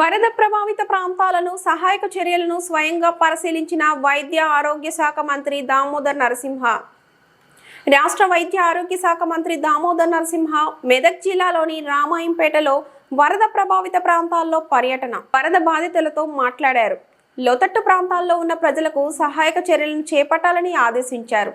వరద ప్రభావిత ప్రాంతాలను సహాయక చర్యలను స్వయంగా పరిశీలించిన వైద్య ఆరోగ్య శాఖ మంత్రి దామోదర్ నరసింహ. రాష్ట్ర వైద్య ఆరోగ్య శాఖ మంత్రి దామోదర్ నరసింహ మెదక్ జిల్లాలోని రామాయంపేటలో వరద ప్రభావిత ప్రాంతాల్లో పర్యటన వరద బాధితులతో మాట్లాడారు. లోతట్టు ప్రాంతాల్లో ఉన్న ప్రజలకు సహాయక చర్యలను చేపట్టాలని ఆదేశించారు.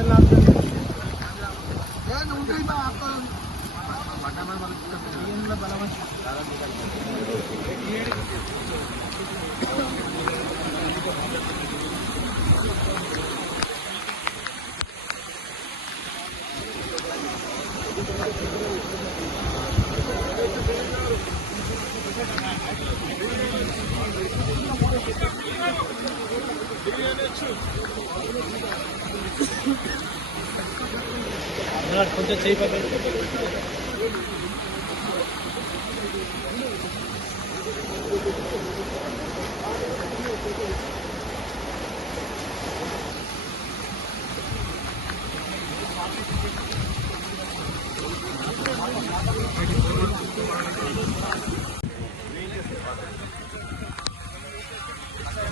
బలవంతం আপনার ফোনটা সেই পাবেন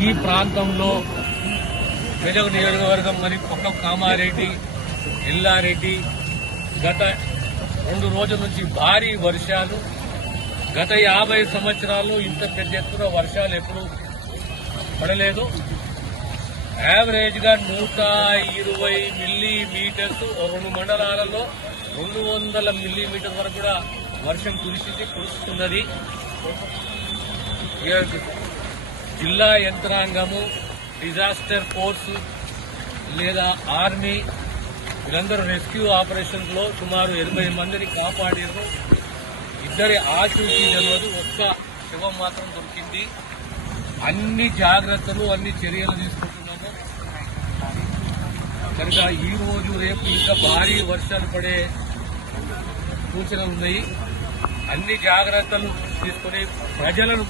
ఈ ప్రాంతంలో మెదక్ నియోజకవర్గం మరి పక్క కామారెడ్డి ఎల్లారెడ్డి గత రెండు రోజుల నుంచి భారీ వర్షాలు. గత యాభై సంవత్సరాల్లో ఇంత పెద్ద ఎత్తున వర్షాలు ఎప్పుడు పడలేదు. యావరేజ్గా నూట ఇరవై మిల్లీమీటర్స్ రెండు మండలాలలో రెండు వందల మిల్లీమీటర్ వరకు కూడా వర్షం కురిసింది కురుస్తున్నది. జిల్లా యంత్రాంగము డిజాస్టర్ ఫోర్స్ లేదా ఆర్మీ వీళ్ళందరూ రెస్క్యూ ఆపరేషన్లో సుమారు ఎనభై మందిని కాపాడారు. ఇద్దరి ఆచూకీ తెలియదు ఒక్క శవం మాత్రం దొరికింది. అన్ని జాగ్రత్తలు అన్ని చర్యలు తీసుకుంటున్నాము. కనుక ఈ రోజు రేపు ఇంకా భారీ వర్షాలు పడే సూచనలు ఉన్నాయి. అన్ని జాగ్రత్తలు తీసుకుని ప్రజలను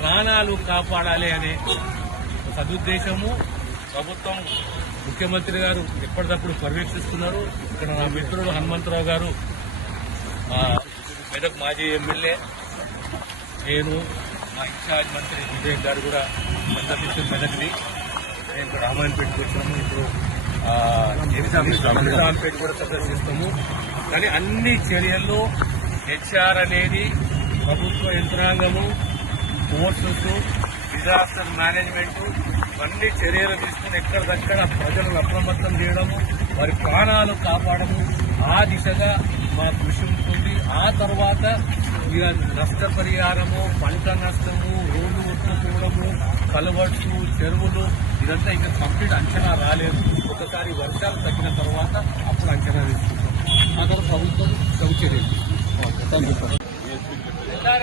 ప్రాణాలు కాపాడాలి అనే సదుద్దేశము. ప్రభుత్వం ముఖ్యమంత్రి గారు ఎప్పటికప్పుడు పర్యవేక్షిస్తున్నారు. ఇక్కడ నా మిత్రుడు హనుమంతరావు గారు మెదక్ మాజీ ఎమ్మెల్యే. నేను మా ఇన్ఛార్జ్ మంత్రి విజయ్ గారు కూడా సందర్శించిన మెదక్ని నేను ఇక్కడ రామాయణపేటకు వచ్చాము ఇప్పుడు నిజాంపేట కూడా సందర్శిస్తాము కానీ అన్ని చర్యల్లో హెచ్ఆర్ అనేది ప్రభుత్వ యంత్రాంగము ఫోర్సెస్ డిజాస్టర్ మేనేజ్మెంట్ ఇవన్నీ చర్యలు తీసుకుని ఎక్కడిదక్కడ ప్రజలను అప్రమత్తం చేయడము వారి ప్రాణాలు కాపాడము ఆ దిశగా మా కృషి ఉంటుంది. ఆ తర్వాత ఇక నష్టపరిహారము పంట నష్టము రోడ్డు ఒట్టుకోవడము కలవట్లు చెరువులు ఇదంతా ఇంకా కంప్లీట్ అంచనా రాలేదు. ఒకసారి వర్షాలు తగ్గిన తర్వాత అప్పుడు అంచనా వేసుకుంటాం. ఆ తర్వాత ప్రభుత్వం చర్యలు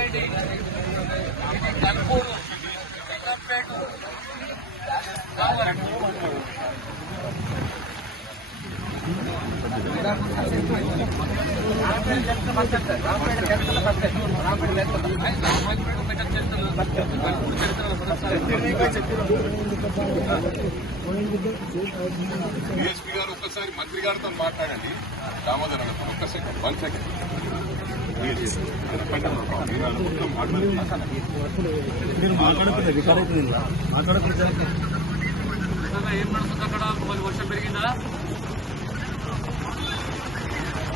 ఇది కన్పూరు నిజాంపేట కామారెడ్డి డిఎస్పీ గారు ఒక్కసారి మంత్రి గారితో మాట్లాడండి. దామోదర్ అన్న ఒక్క సెకండ్ వన్ సెకండ్ మీరు అవుతుంది మాట్లాడుతున్నారు నిజంగా ఏం నడుస్తుంది అక్కడ? వర్షం పెరిగిందా?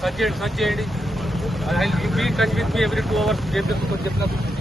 సర్చ్ చేయండి సర్చ్ చేయండి I be touch with me every two hours చెప్పి చెప్పినప్పుడు